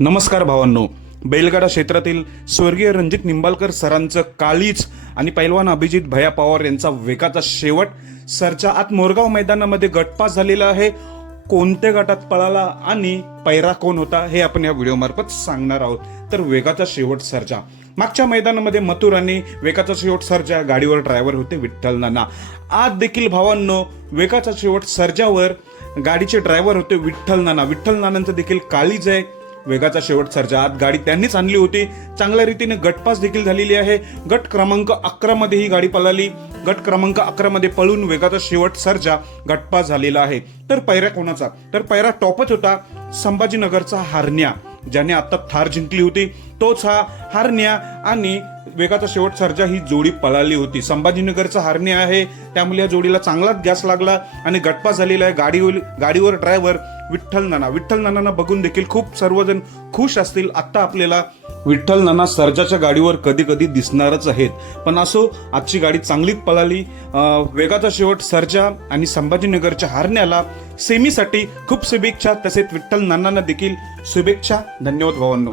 नमस्कार भावांनो. बैलगाडा क्षेत्रातील स्वर्गीय रणजित निंबाळकर सरांचं काळीच आणि पैलवान अभिजित भया पवार यांचा वेगाचा शेवट. सरच्या आत मोरगाव मैदानामध्ये गटपास झालेला आहे. कोणत्या गटात पळाला आणि पैरा कोण होता हे आपण या व्हिडिओमार्फत सांगणार आहोत. तर वेगाचा शेवट सरजा मागच्या मैदानामध्ये मथुर आणि वेगाचा शेवट सरजा गाडीवर ड्रायव्हर होते विठ्ठल नाना. आज देखील भावांनो वेगाचा शेवट सरजावर गाडीचे ड्रायव्हर होते विठ्ठल नाना. विठ्ठल नानांचं देखील काळीज आहे. वेगाचा शेवट सर्जा आत गाडी त्यांनीच आणली होती. चांगल्या रीतीने गटपास देखील झालेली आहे. गट क्रमांक अकरा मध्ये ही गाडी पळाली. गट क्रमांक अकरा मध्ये पळून वेगाचा शेवट सर्जा गटपास झालेला आहे. तर पैरा कोणाचा? तर पैरा टॉपच होता. संभाजीनगरचा हारण्या ज्याने आता थार जिंकली होती. तोच हा हारण्या आणि वेगाचा शेवट सर्जा ही जोडी पळाली होती. संभाजीनगरचा हारण्या आहे. त्यामुळे या जोडीला चांगलाच गॅस लागला आणि गटपा झालेला आहे. गाडीवर गाडीवर ड्रायव्हर विठ्ठल नाना. विठ्ठल नानांना बघून देखील खूप सर्वजण खुश असतील. आत्ता आपल्याला विठ्ठल नाना सर्जाच्या गाडीवर कधी कधी दिसणारच आहेत. पण असो आजची गाडी चांगलीच पळाली. वेगाचा शेवट सर्जा आणि संभाजीनगरच्या हारण्याला सेमीसाठी खूप शुभेच्छा. तसेच विठ्ठल नानांना देखील शुभेच्छा. धन्यवाद भावांनो.